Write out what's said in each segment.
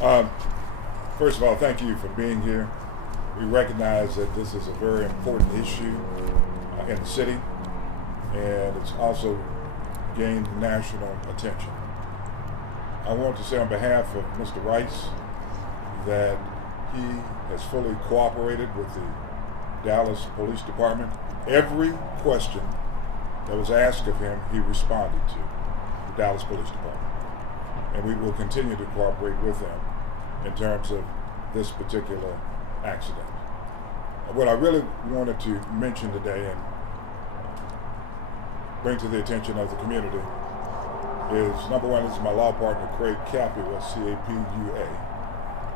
Um, First of all, thank you for being here. We recognize that this is a very important issue in the city, and it's also gained national attention. I want to say on behalf of Mr. Rice that he has fully cooperated with the Dallas Police Department. Every question that was asked of him, he responded to the Dallas Police Department. And we will continue to cooperate with them in terms of this particular accident. What I really wanted to mention today and bring to the attention of the community is, number one, this is my law partner, Craig Capua, C-A-P-U-A.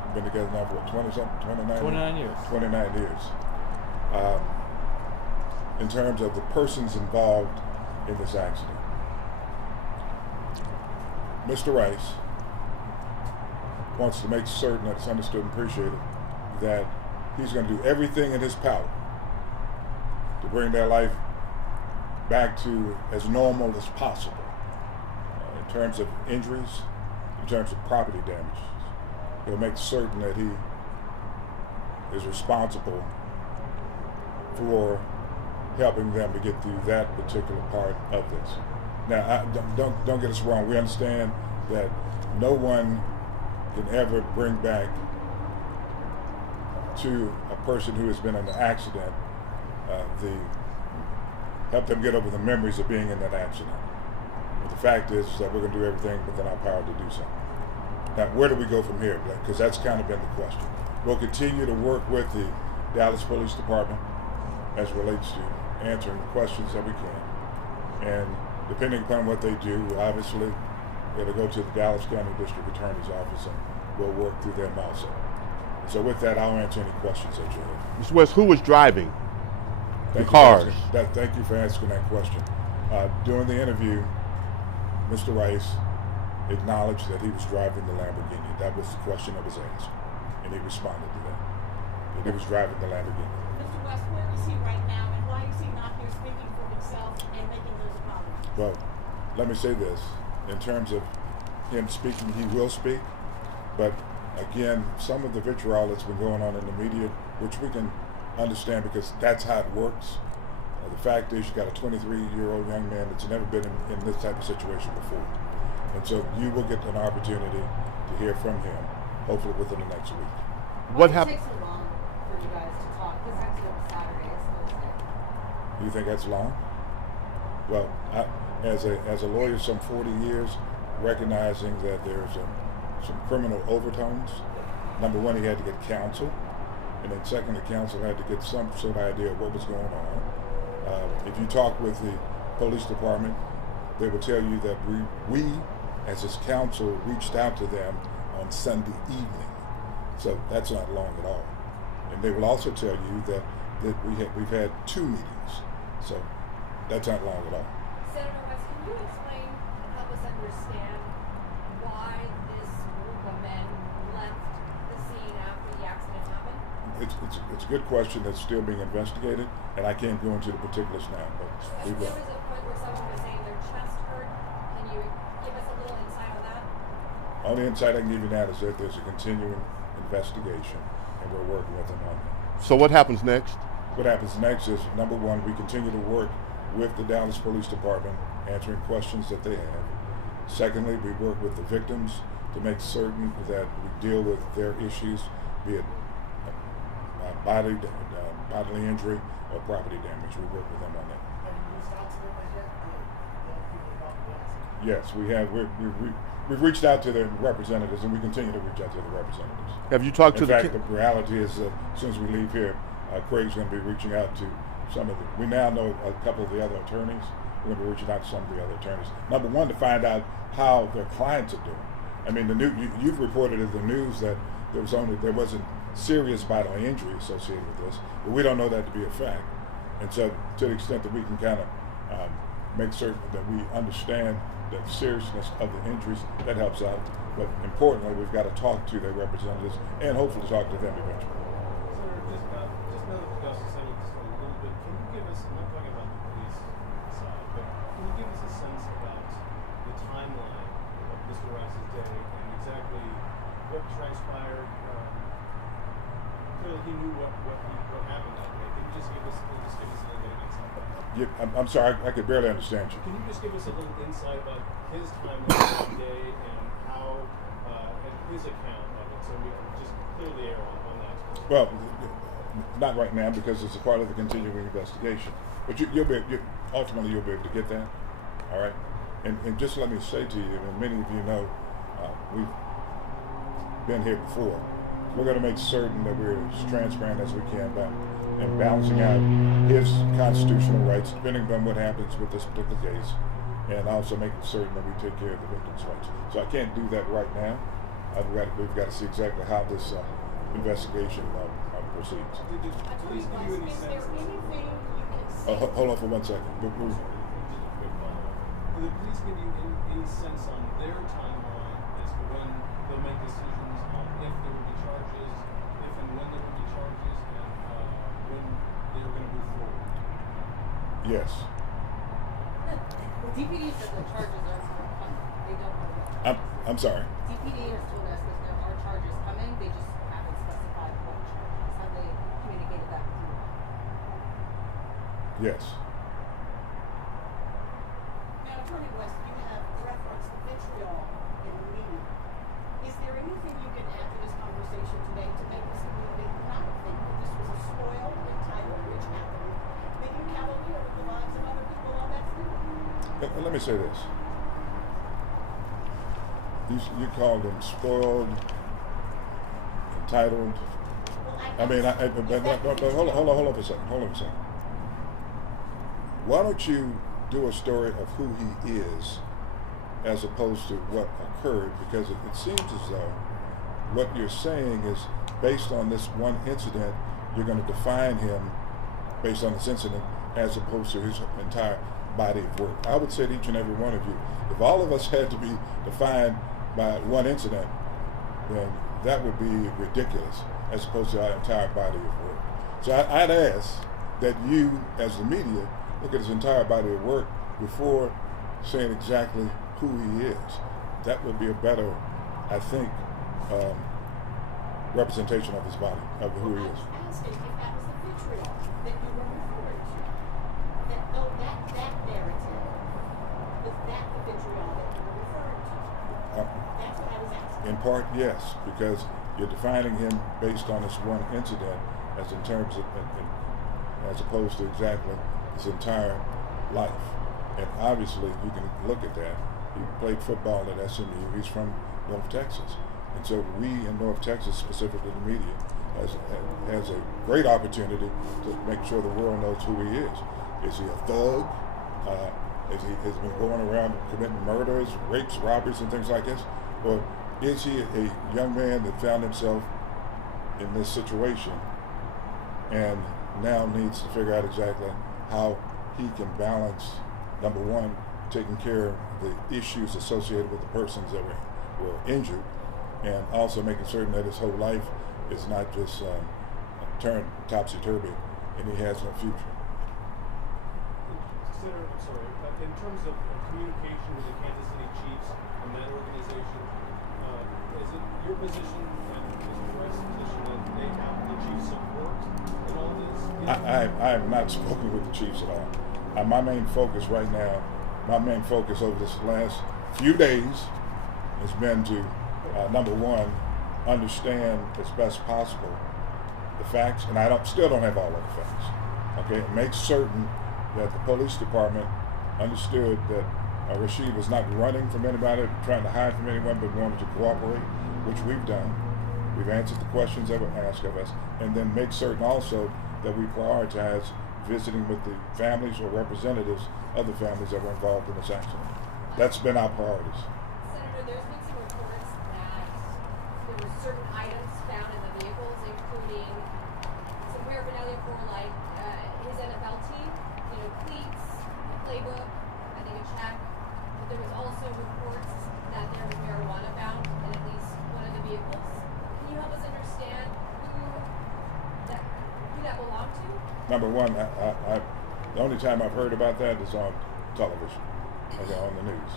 We've been together now for 29 years. 29 years. In terms of the persons involved in this accident. Mr. Rice wants to make certain that it's understood and appreciated that he's going to do everything in his power to bring their life back to as normal as possible in terms of injuries, in terms of property damages. He'll make certain that he is responsible for helping them to get through that particular part of this. Now, don't get us wrong. We understand that no one can ever bring back to a person who has been in an accident help them get over the memories of being in that accident. But the fact is that we're going to do everything within our power to do so. Now, where do we go from here, Blake? Because that's kind of been the question. We'll continue to work with the Dallas Police Department as it relates to answering the questions that we can. And depending upon what they do, obviously, it'll go to the Dallas County District Attorney's Office and we'll work through them also. So with that, I'll answer any questions that you have. Mr. West, who was driving the Thank cars? Thank you for asking that question. During the interview, Mr. Rice acknowledged that he was driving the Lamborghini. That was the question that was asked, and he responded to that he was driving the Lamborghini. Mr. West, where is he right now, and why is he not here speaking for himself and making those apologies? Well, let me say this. In terms of him speaking, he will speak, but again, some of the vitriol that's been going on in the media, which we can understand because that's how it works. The fact is, you got a 23-year-old young man that's never been in this type of situation before. And so you will get an opportunity to hear from him, hopefully within the next week. What happened? Why did it take so long for you guys to talk? This accident was Saturday, it's Thursday. You think that's long? Well, as a lawyer, some 40 years, recognizing that there's some criminal overtones. Number one, he had to get counsel, and then secondly, counsel had to get some sort of idea of what was going on. If you talk with the police department, they will tell you that we as his counsel, reached out to them on Sunday evening. So that's not long at all. And they will also tell you that we've had 2 meetings. So that's not long at all. Senator West, can you explain and help us understand why this group of men left the scene after the accident happened? It's a good question that's still being investigated, and I can't go into the particulars now. But there was a point where someone was saying their chest hurt. Can you give us a little insight on that? Only insight I can give you now is that there's a continuing investigation, and we're working with them on that. So what happens next? What happens next is, number one, we continue to work with the Dallas Police Department, answering questions that they have. Secondly, we work with the victims to make certain that we deal with their issues, be it bodily injury or property damage. We work with them on that. Yes, we have. We've reached out to their representatives, and we continue to reach out to the representatives. Have you talked to In fact, the reality is that as soon as we leave here, Craig's going to be reaching out to some of the, we now know a couple of the other attorneys. We're going to be reaching out to some of the other attorneys. Number one, to find out how their clients are doing. I mean, you've reported in the news that there wasn't serious bodily injury associated with this, but we don't know that to be a fact. And so, to the extent that we can kind of make certain that we understand the seriousness of the injuries, that helps out. But importantly, we've got to talk to their representatives and hopefully talk to them eventually. Senator, just now that you guys are setting just a little bit, can you give us, I'm not talking about the police side, but can you give us a sense about the timeline of Mr. Rice's day and exactly what transpired. Clearly, he knew what happened that day. Can you just give us a little bit of insight about that? Yeah, I'm sorry, I could barely understand you. Can you just give us a little insight about his timeline that day and how, and his account of it, so we can just clearly err on that? Well, not right now because it's a part of the continuing investigation. But ultimately you'll be able to get that. All right. And just let me say to you, and many of you know, we've been here before. We're going to make certain that we're as transparent as we can in balancing out his constitutional rights, depending on what happens with this particular case, and also making certain that we take care of the victim's rights. So I can't do that right now. We've got to see exactly how this investigation proceeds. Did the police give you any Is there sense? anything you can say? Hold on for 1 second. Did the police give you any sense on their timeline as to when they'll make decisions on if there will be charges, if and when there will be charges, and when they're going to move forward? Yes. The DPD said the charges are coming. They don't know what. I'm sorry. DPD has told us that there are charges coming. They just haven't specified what charges. Have they communicated that with you? Yes. Now, Attorney West, you have referenced the vitriol in the media. Is there anything you can add to this conversation today to make this community not think that this was a spoiled, entitled, rich athlete, making cavalier with the lives of other people on that field? Let me say this. You called him spoiled, entitled. Well, But hold on for a second. Why don't you do a story of who he is as opposed to what occurred? Because it seems as though what you're saying is based on this one incident, you're going to define him based on this incident as opposed to his entire body of work. I would say to each and every one of you, if all of us had to be defined by one incident, then that would be ridiculous as opposed to our entire body of work. So I'd ask that you, as the media, look at his entire body of work before saying exactly who he is. That would be a better, I think, representation of his body, of who he is. I was asking if that was the vitriol that you were referring to. That though that narrative, was that the vitriol that you were referring to? That's what I was asking. In part, yes, because you're defining him based on this one incident as in terms of, as opposed to exactly his entire life. And obviously, you can look at that. He played football at SMU. He's from North Texas. And so we in North Texas, specifically the media, has a great opportunity to make sure the world knows who he is. Is he a thug? Has he been going around committing murders, rapes, robberies, and things like this? Or is he a young man that found himself in this situation and now needs to figure out exactly how he can balance, number one, taking care of the issues associated with the persons that were injured, and also making certain that his whole life is not just turned topsy-turvy and he has no future. In terms of communication with the Kansas City Chiefs and that organization, is it your position and Mr. Rice's position that they have the Chiefs' support in all this? I have not spoken with the Chiefs at all. My main focus right now, over this last few days has been to, number one, understand as best possible the facts, and still don't have all of the facts. Okay, and make certain that the police department understood that Rashee was not running from anybody, trying to hide from anyone, but wanted to cooperate, which we've done. We've answered the questions that were asked of us, and then make certain also that we prioritize visiting with the families or representatives of the families that were involved in this accident. That's been our priorities. Senator, there's been some reports that there were certain items found in the vehicles, including some paraphernalia for like his NFL team, cleats, a playbook, I think a check. But there was also reports that there was marijuana found in at least one of the vehicles. Can you help us understand who that belonged to? Number one, the only time I've heard about that is on television, on the news.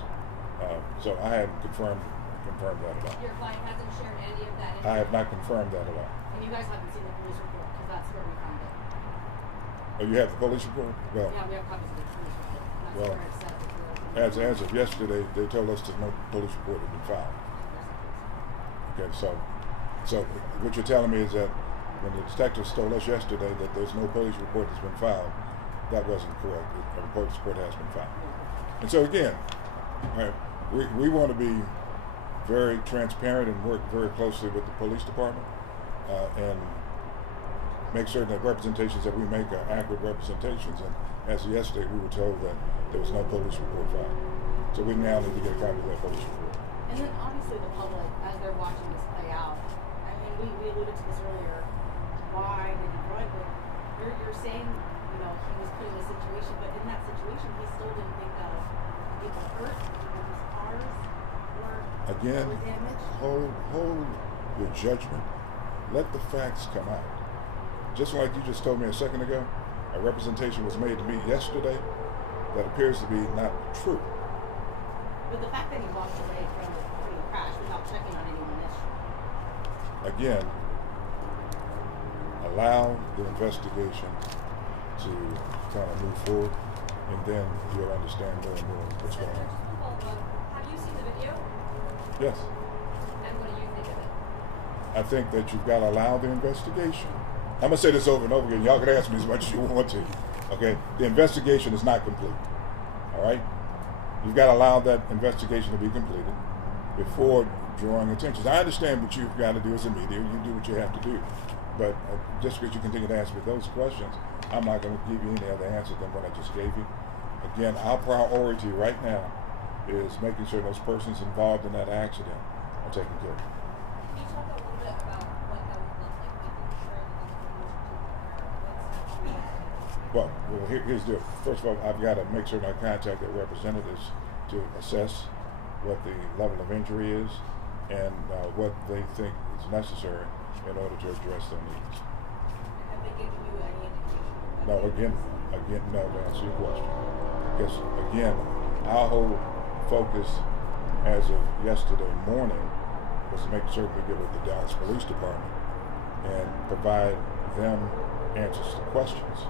So I haven't confirmed confirmed that at all. Your client hasn't shared any of that I have information? not confirmed that at all. And you guys haven't seen the police report, because that's where we found it. Oh, you have the police report? Well, Yeah, we have copies of the police report. That's Well, where it says. as of yesterday, they told us that no police report had been filed. Okay, so what you're telling me is that when the detectives told us yesterday that there's no police report that's been filed, that wasn't correct. A police report has been filed. And so again, we want to be very transparent and work very closely with the police department and make certain that representations that we make are accurate representations. And as of yesterday, we were told that there was no police report filed. So we now need to get a copy of that police report. And then obviously the public, as they're watching this play out, I mean, we alluded to this earlier, why did he run? But you're saying, you know, he was put in a situation, but in that situation, he still didn't think that people hurt, people's cars Again, were damaged. hold your judgment. Let the facts come out. Just like you just told me a second ago, a representation was made to me yesterday that appears to be not true. But the fact that he walked away from the crash without checking on anyone is true. Again, allow the investigation to kind of move forward, and then you'll understand more and more what's going on. Have you seen the video? Yes, And what do you think of it? I think that you've got to allow the investigation. I'm going to say this over and over again. Y'all can ask me as much as you want to. Okay? The investigation is not complete. All right? You've got to allow that investigation to be completed before drawing attention. I understand what you've got to do as a media. You do what you have to do. But just because you continue to ask me those questions, I'm not going to give you any other answer than what I just gave you. Again, our priority right now is making sure those persons involved in that accident are taken care of. Can you talk a little bit about what that would look like, making sure that Well, here's the deal. First of all, I've got to make sure that I contact their representatives to assess what the level of injury is and what they think is necessary in order to address their needs. have they given you any indication? No, again, no, to answer your question. Because, again, our whole focus as of yesterday morning was to make certain we get with the Dallas Police Department and provide them answers to questions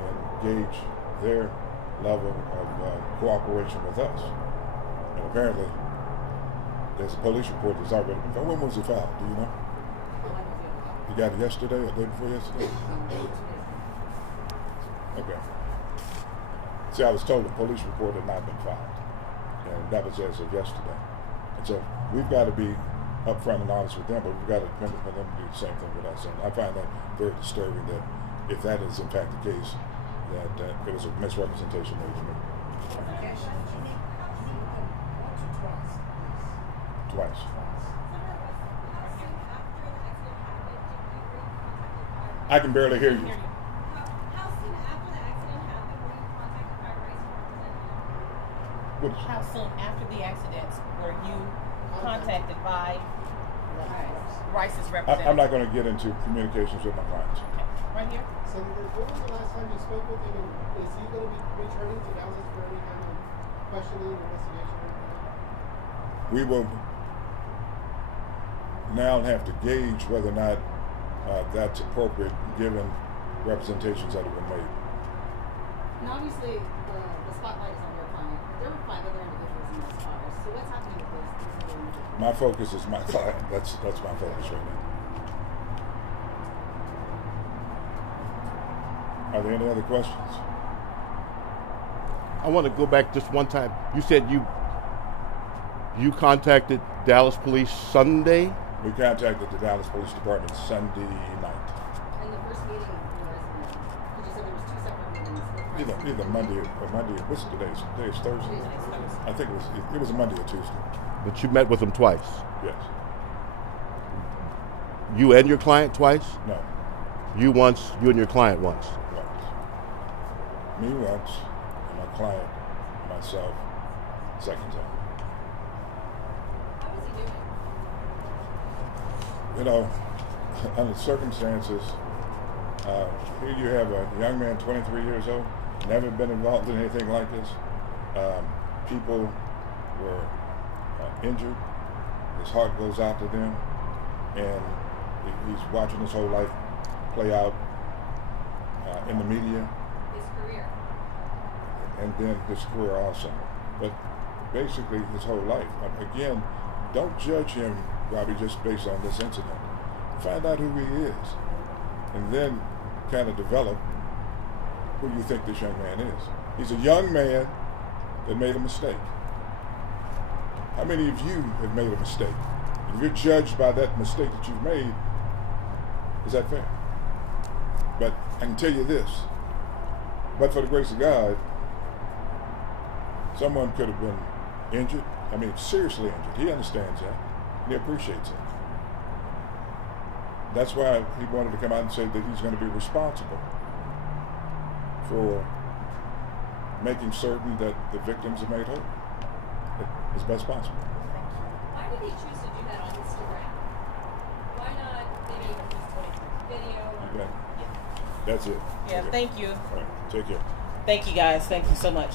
and gauge their level of cooperation with us. And apparently, there's a police report that's already been filed. When was it filed? Do you know? You got it yesterday or the day before yesterday? Okay. See, I was told the police report had not been filed, and that was as of yesterday. And so we've got to be upfront and honest with them, but we've got to depend on them to do the same thing with us. And I find that very disturbing that if that is in fact the case, that it was a misrepresentation made to me. Twice. I can barely hear you. How soon after the accident happened were you contacted by Royce for representative? How soon after the accident were you contacted by Rice's representative? I'm not going to get into communications with my clients. Okay. Right here. Senator, when was the last time you spoke with him, and is he going to be returning to Dallas for any kind of questioning, investigation, or anything? We will now have to gauge whether or not that's appropriate given representations that have been made. And obviously, the spotlight is on your client. There were 5 other individuals in those cars. So what's happening with those individuals? My focus is my client. That's my focus right now. Are there any other questions? I want to go back just one time. You said you contacted Dallas Police Sunday? We contacted the Dallas Police Department Sunday night. And the first meeting was, you just said there was 2 separate meetings. Either Monday or what's today? Today is Thursday. I think it was a Monday or Tuesday. But you met with them twice. Yes. You and your client twice? No. You once, you and your client once. Once. Me once, and my client, myself, second time. How was he doing? You know, under circumstances, here you have a young man, 23 years old, never been involved in anything like this. People were injured, his heart goes out to them, and he's watching his whole life play out in the media, His career. and then his career also. But basically his whole life. Again, don't judge him, Robbie, just based on this incident. Find out who he is, and then kind of develop who you think this young man is. He's a young man that made a mistake. How many of you have made a mistake? If you're judged by that mistake that you've made, is that fair? But I can tell you this, but for the grace of God, someone could have been injured. I mean, seriously injured. He understands that. And he appreciates it. That's why he wanted to come out and say that he's going to be responsible for making certain that the victims are made whole as best possible. Why did he choose to do that on Instagram? Why not maybe video? Okay. That's it. Yeah, Okay. thank you. All right. Take care. Thank you guys. Thank you so much.